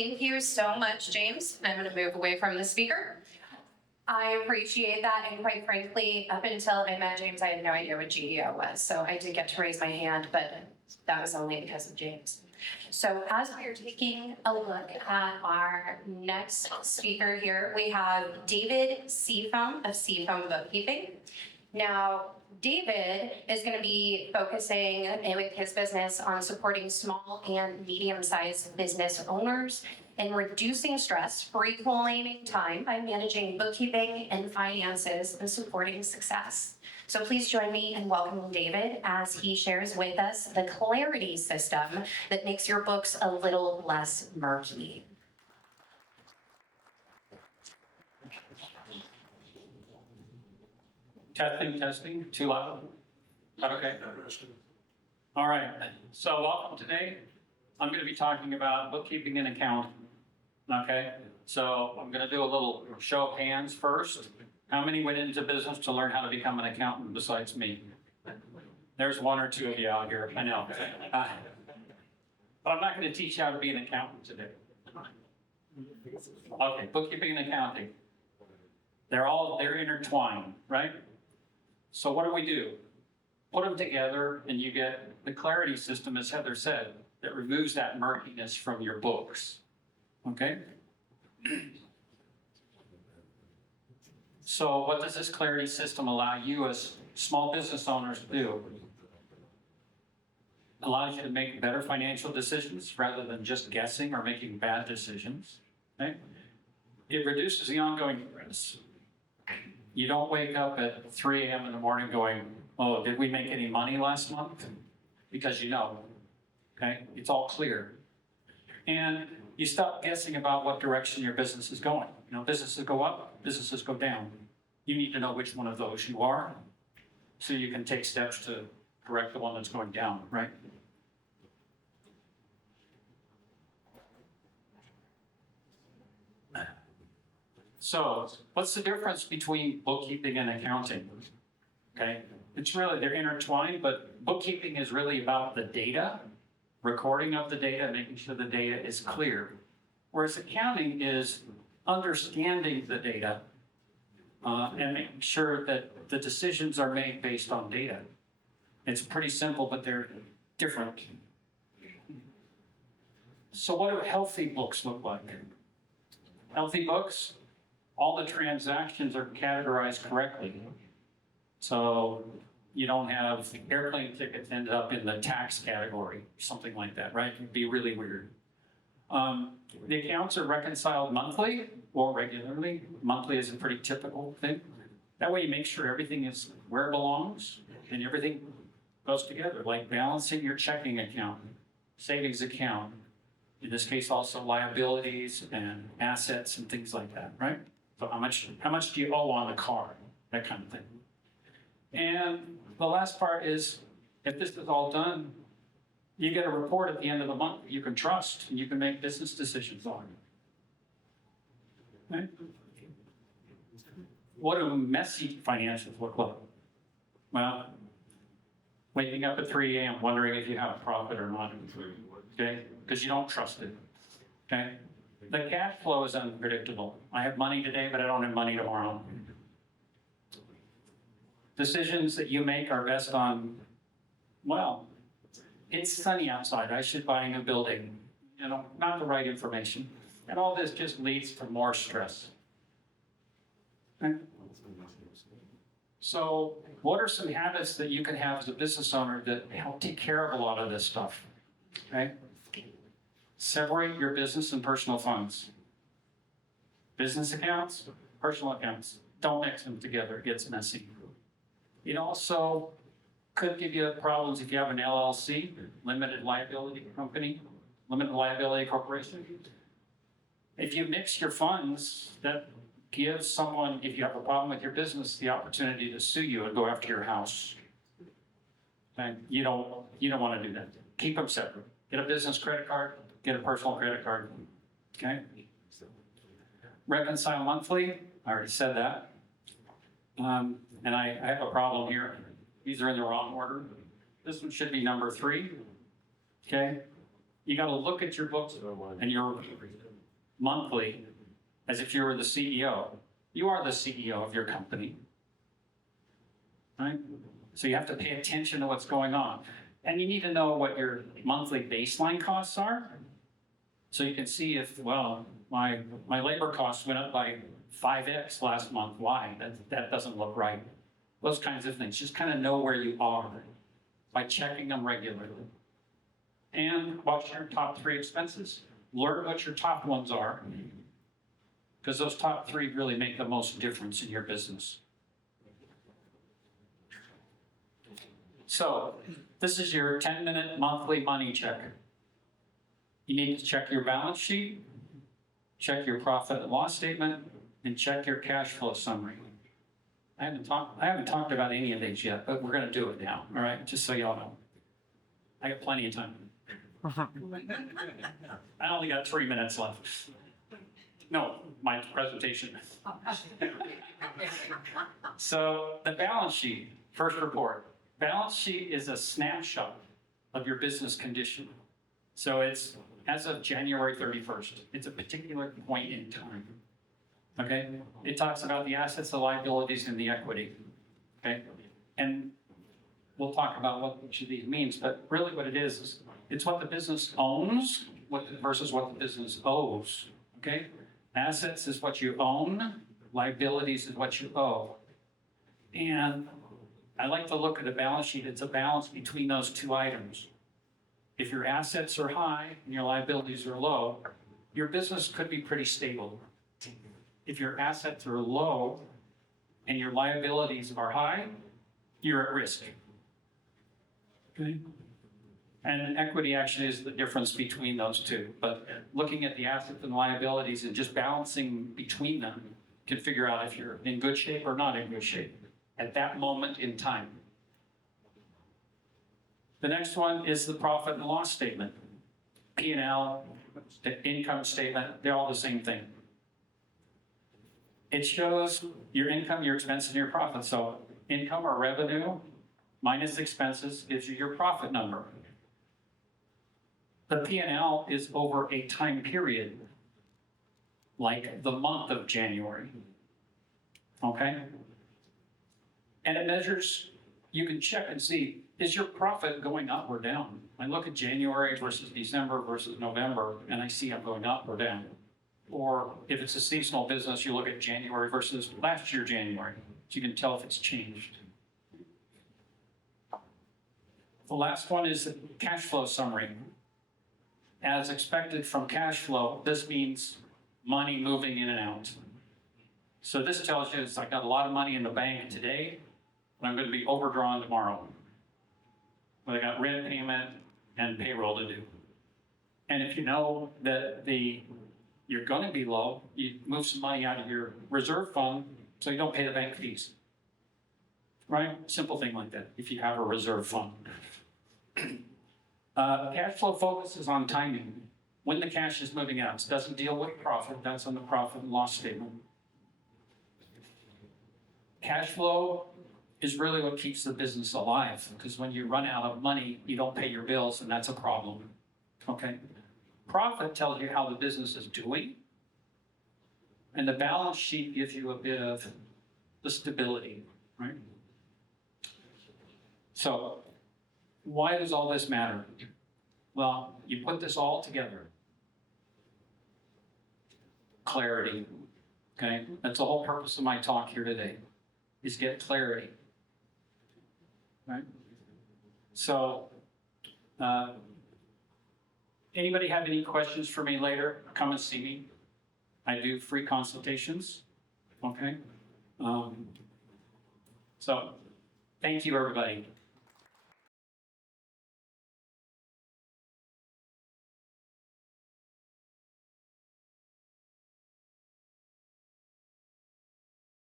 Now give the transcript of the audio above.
Thank you so much, James. I'm going to move away from the speaker. I appreciate that, and quite frankly, up until I met James, I had no idea what GEO was, so I did get to raise my hand, but that was only because of James. So as we are taking a look at our next speaker here, we have David Seafoam of Seafoam Bookkeeping. Now, David is going to be focusing with his business on supporting small and medium-sized business owners and reducing stress, reclaiming time by managing bookkeeping and finances and supporting success. So please join me in welcoming David as he shares with us the clarity system that makes your books a little less murky. Testing, too loud? Okay. All right, so welcome today. I'm going to be talking about bookkeeping and accounting. Okay, so I'm going to do a little show of hands first. How many went into business to learn how to become an accountant besides me? There's one or two of you out here, I know. But I'm not going to teach you how to be an accountant today. Okay, bookkeeping and accounting. They're intertwined, right? So what do? Put them together and you get the clarity system, as Heather said, that removes that murkiness from your books. Okay? So what does this clarity system allow you as small business owners to do? Allows you to make better financial decisions rather than just guessing or making bad decisions. Okay? It reduces the ongoing stress. You don't wake up at 3 a.m. in the morning going, oh, did we make any money last month? Because you know, okay? It's all clear. And you stop guessing about what direction your business is going. You know, businesses go up, businesses go down. You need to know which one of those you are so you can take steps to correct the one that's going down, right? So, what's the difference between bookkeeping and accounting? Okay, they're intertwined, but bookkeeping is really about the data, recording of the data, making sure the data is clear. Whereas accounting is understanding the data and making sure that the decisions are made based on data. It's pretty simple, but they're different. So what do healthy books look like? Healthy books, all the transactions are categorized correctly. So you don't have airplane tickets ended up in the tax category, something like that, right? It'd be really weird. The accounts are reconciled monthly or regularly. Monthly is a pretty typical thing. That way you make sure everything is where it belongs and everything goes together, like balancing your checking account, savings account, in this case also liabilities and assets and things like that, right? So how much do you owe on the car, that kind of thing. And the last part is, if this is all done, you get a report at the end of the month that you can trust and you can make business decisions on. Right? What do messy financials look like? Well, waking up at 3 a.m. wondering if you have a profit or not, okay? Because you don't trust it, okay? The cash flow is unpredictable. I have money today, but I don't have money tomorrow. Decisions that you make are based on, well, it's sunny outside, I should buy a new building. You know, not the right information. And all this just leads to more stress. Okay? So what are some habits that you can have as a business owner that help take care of a lot of this stuff? Okay? Separate your business and personal funds. Business accounts, personal accounts. Don't mix them together, it gets messy. It also could give you problems if you have an LLC, limited liability company, limited liability corporation. If you mix your funds, that gives someone, if you have a problem with your business, the opportunity to sue you and go after your house. And you don't want to do that. Keep them separate. Get a business credit card, get a personal credit card. Okay? Reconcile monthly. I already said that. And I have a problem here. These are in the wrong order. This one should be number 3. Okay? You got to look at your books and your monthly as if you were the CEO. You are the CEO of your company, right? So you have to pay attention to what's going on. And you need to know what your monthly baseline costs are. So you can see if, well, my labor costs went up by 5x last month. Why? That doesn't look right. Those kinds of things. Just kind of know where you are by checking them regularly. And what's your top 3 expenses? Learn what your top ones are, because those top 3 really make the most difference in your business. So this is your 10-minute monthly money check. You need to check your balance sheet, check your profit and loss statement, and check your cash flow summary. I haven't talked about any of these yet, but we're going to do it now, all right? Just so y'all know. I got plenty of time. I only got 3 minutes left. No, my presentation. So the balance sheet, first report. Balance sheet is a snapshot of your business condition. So it's as of January 31st. It's a particular point in time. Okay? It talks about the assets, the liabilities, and the equity. Okay? And we'll talk about what each of these means, but really what it is it's what the business owns versus what the business owes. Okay? Assets is what you own, liabilities is what you owe. And I like to look at a balance sheet. It's a balance between those 2 items. If your assets are high and your liabilities are low, your business could be pretty stable. If your assets are low and your liabilities are high, you're at risk. Okay? And equity actually is the difference between those 2. But looking at the assets and liabilities and just balancing between them can figure out if you're in good shape or not in good shape at that moment in time. The next one is the profit and loss statement. P&L, the income statement, they're all the same thing. It shows your income, your expense, and your profit. So income or revenue minus expenses gives you your profit number. The P&L is over a time period, like the month of January. Okay? And it measures, you can check and see, is your profit going up or down? I look at January versus December versus November, and I see I'm going up or down. Or if it's a seasonal business, you look at January versus last year January, so you can tell if it's changed. The last one is the cash flow summary. As expected from cash flow, this means money moving in and out. So this tells you I got a lot of money in the bank today, but I'm going to be overdrawn tomorrow. But I got rent payment and payroll to do. And if you know that you're going to be low, you move some money out of your reserve fund so you don't pay the bank fees. Right? Simple thing like that, if you have a reserve fund. Cash flow focuses on timing. When the cash is moving out, it doesn't deal with profit. That's on the profit and loss statement. Cash flow is really what keeps the business alive, because when you run out of money, you don't pay your bills, and that's a problem. Okay? Profit tells you how the business is doing, and the balance sheet gives you a bit of the stability, right? So, why does all this matter? Well, you put this all together. Clarity, okay? That's the whole purpose of my talk here today, is get clarity, right? So, anybody have any questions for me later? Come and see me. I do free consultations, okay? So, thank you, everybody.